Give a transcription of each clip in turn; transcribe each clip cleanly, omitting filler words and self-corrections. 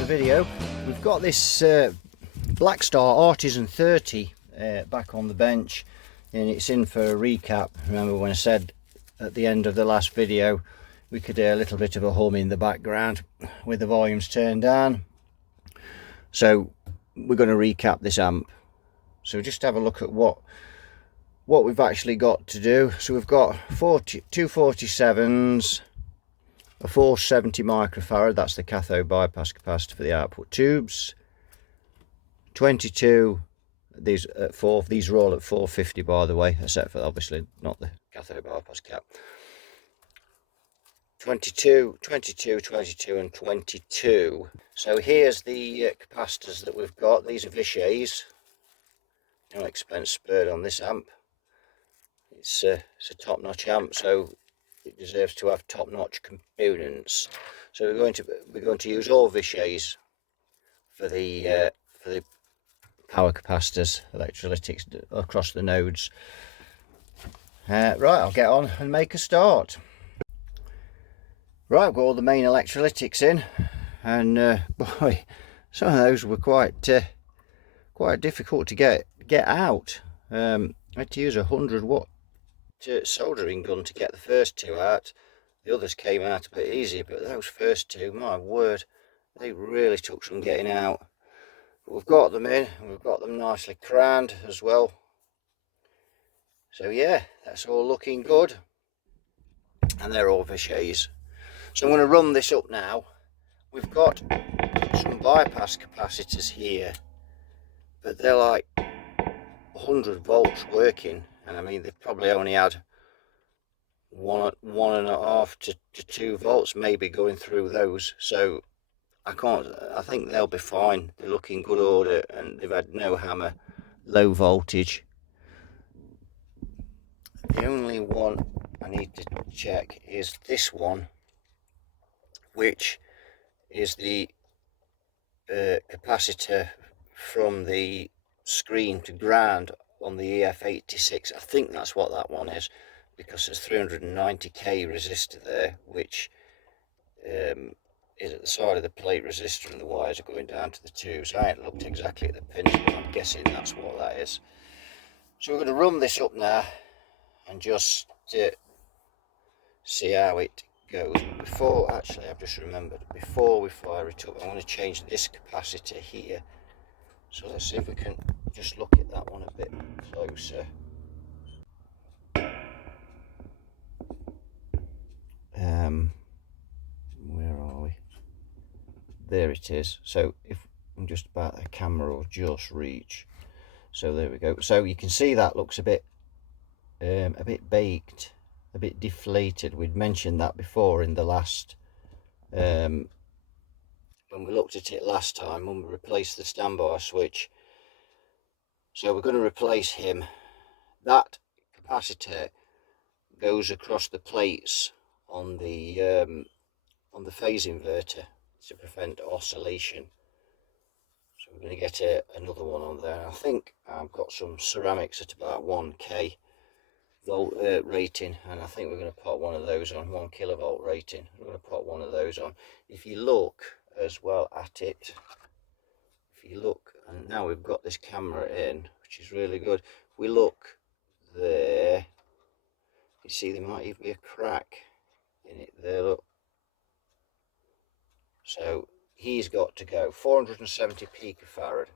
another video. We've got this Blackstar Artisan 30 back on the bench, and it's in for a recap. Remember when I said at the end of the last video we could hear a little bit of a hum in the background with the volumes turned down? So we're going to recap this amp. So just have a look at what we've actually got to do. So we've got 247s, a 470 microfarad, that's the cathode bypass capacitor for the output tubes, 22, these are all at 450 by the way, except for obviously not the cathode bypass cap. 22 and 22. So here's the capacitors that we've got. These are Vichys, no expense spared on this amp. It's a top-notch amp, so it deserves to have top-notch components. So we're going to use all Vichys for the power capacitors, electrolytics across the nodes. Right, I'll get on and make a start. Right, I've got all the main electrolytics in, and boy, some of those were quite difficult to get out. I had to use a 100-watt soldering gun to get the first two out. The others came out a bit easier, but those first two, my word, they really took some getting out. But we've got them in, and we've got them nicely crowned as well. So yeah, that's all looking good, and they're all Vichys. So I'm going to run this up now. We've got some bypass capacitors here, but they're like 100 volts working, and I mean they've probably only had 1.5 to 2 volts maybe going through those, so I think they'll be fine. They look in good order and they've had no hammer, low voltage. The only one I need to check is this one, which is the capacitor from the screen to ground on the EF86. I think that's what that one is, because there's 390k resistor there, which is at the side of the plate resistor, and the wires are going down to the tubes. I ain't looked exactly at the pins, but I'm guessing that's what that is. So we're going to run this up now and just see how it goes. Before, actually, I've just remembered, before we fire it up, I want to change this capacitor here. So let's see if we can just look at that one a bit closer. Where are we? There it is. So if I'm just about, the camera will just reach. So there we go. So you can see that looks a bit baked, a bit deflated. We'd mentioned that before in the last when we looked at it last time, when we replaced the standby switch. So we're going to replace him. That capacitor goes across the plates on the phase inverter to prevent oscillation. So we're going to get another one on there. I think I've got some ceramics at about 1k volt rating, and I think we're going to put one of those on, 1 kilovolt rating. We're going to put one of those on. If you look as well at it, if you look, and now we've got this camera in, which is really good. If we look there, you see there might even be a crack in it there, look. So he's got to go 470 picofarad.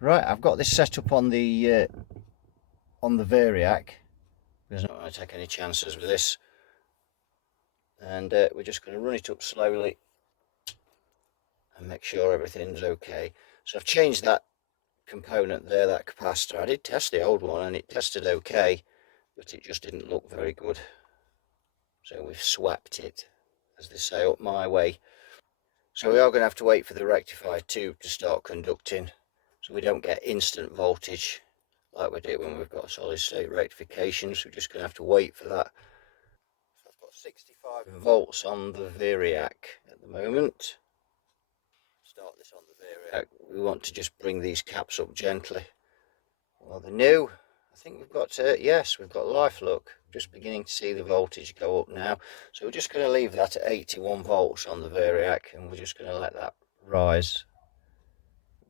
Right, I've got this set up on the variac, because I'm not going to take any chances with this, and we're just going to run it up slowly and make sure everything's okay. So I've changed that component there, that capacitor. I did test the old one and it tested okay, but it just didn't look very good. So we've swapped it, as they say, up my way. So we are going to have to wait for the rectifier tube to start conducting, so we don't get instant voltage like we do when we've got solid state rectification. So we're just going to have to wait for that. So I've got 65 volts on the variac at the moment. Start this on the variac. We want to just bring these caps up gently while they're new, I think we've got, yes, we've got life, look. Just beginning to see the voltage go up now. So we're just going to leave that at 81 volts on the variac, and we're just going to let that rise.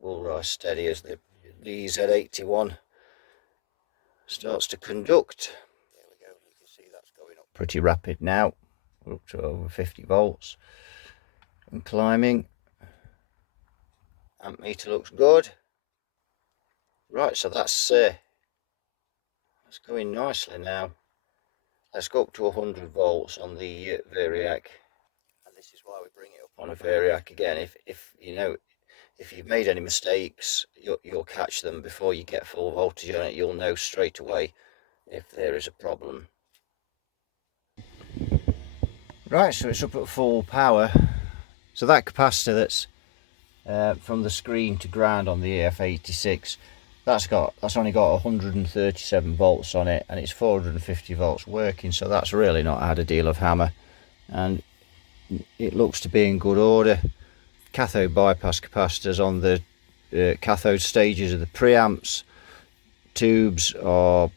Will rise steady as these at 81 starts to conduct. There we go, you can see that's going up pretty rapid now. We're up to over 50 volts and climbing. Amp meter looks good. Right, so that's going nicely now. Let's go up to 100 volts on the variac, and this is why we bring it up on a variac again. If you know, if you've made any mistakes, you'll catch them before you get full voltage on it. You'll know straight away if there is a problem. Right, so it's up at full power. So that capacitor that's from the screen to ground on the EF86, that's only got 137 volts on it, and it's 450 volts working, so that's really not had a deal of hammer, and it looks to be in good order. Cathode bypass capacitors on the cathode stages of the preamps tubes are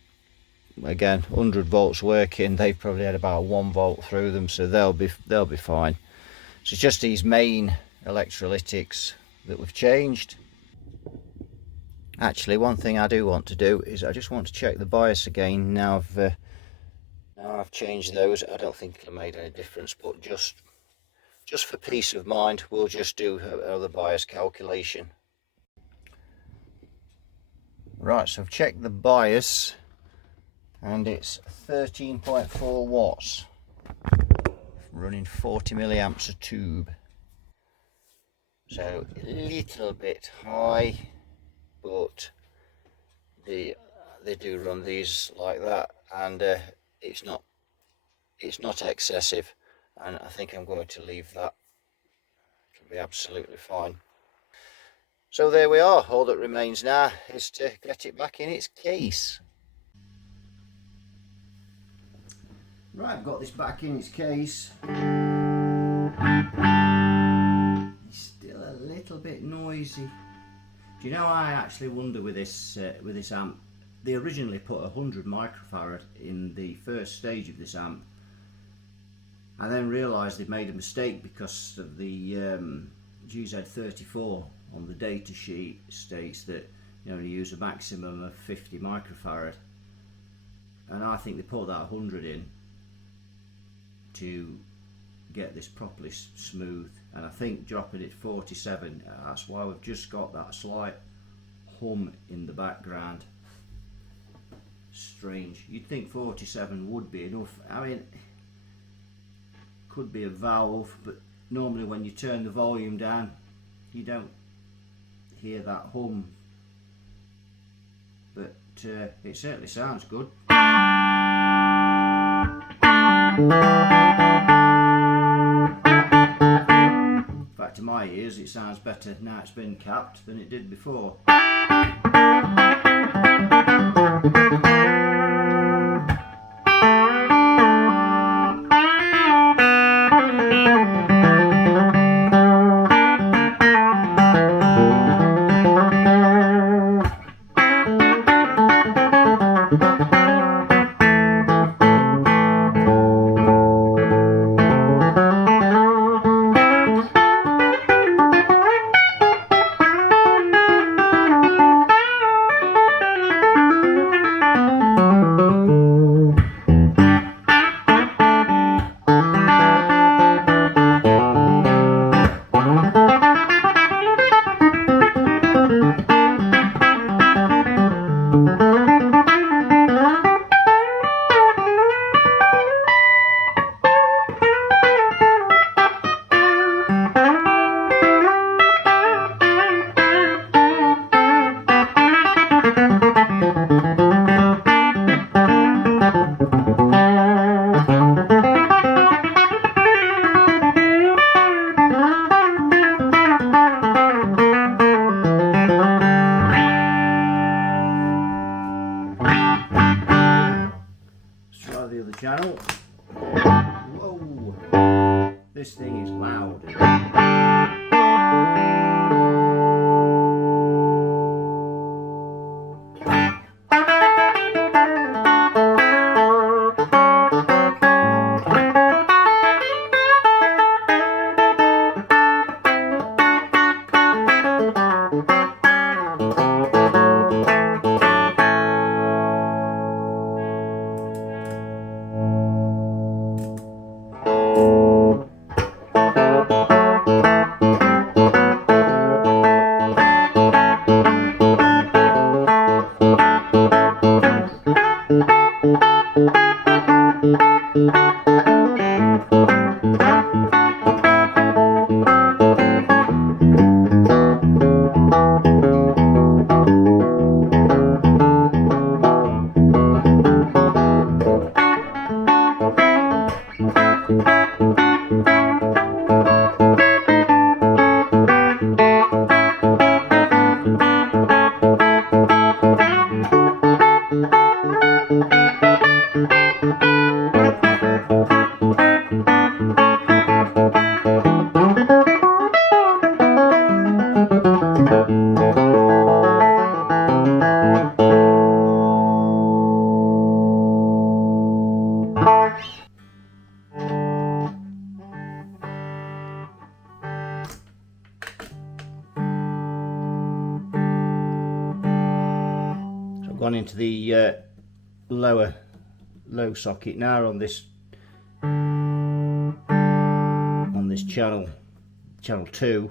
again 100 volts working. They've probably had about 1 volt through them, so they'll be fine. So it's just these main electrolytics that we've changed. Actually, one thing I do want to do is I just want to check the bias again. Now I've changed those. I don't think it made any difference, but just for peace of mind, we'll just do another bias calculation. Right, so I've checked the bias, and it's 13.4 watts, running 40 milliamps a tube. So a little bit high, but they do run these like that, and it's not excessive, and I think I'm going to leave that. It'll be absolutely fine. So there we are. All that remains now is to get it back in its case. Right, I've got this back in its case. It's still a little bit noisy. Do you know, I actually wonder with this amp, they originally put 100 microfarad in the first stage of this amp. I then realised they'd made a mistake because of the GZ34 on the data sheet states that you only use a maximum of 50 microfarad, and I think they put that 100 in to get this properly smooth, and I think dropping it 47, that's why we've just got that slight hum in the background. Strange. You'd think 47 would be enough. I mean, could be a valve, but normally when you turn the volume down you don't hear that hum, but it certainly sounds good. In fact, to my ears it sounds better now it's been capped than it did before. The other channel. Whoa! This thing is loud. gone into the low socket now on this channel 2.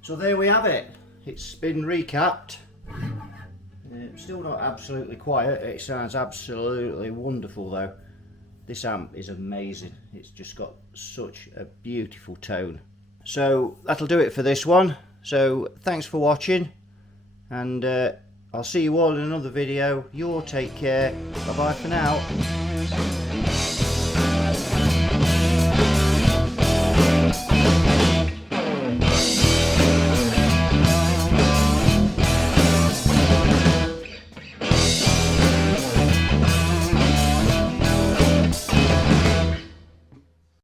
So there we have it. It's been recapped. Still not absolutely quiet. It sounds absolutely wonderful though. This amp is amazing. It's just got such a beautiful tone. So that'll do it for this one. So thanks for watching, and I'll see you all in another video. You all take care. Bye bye for now.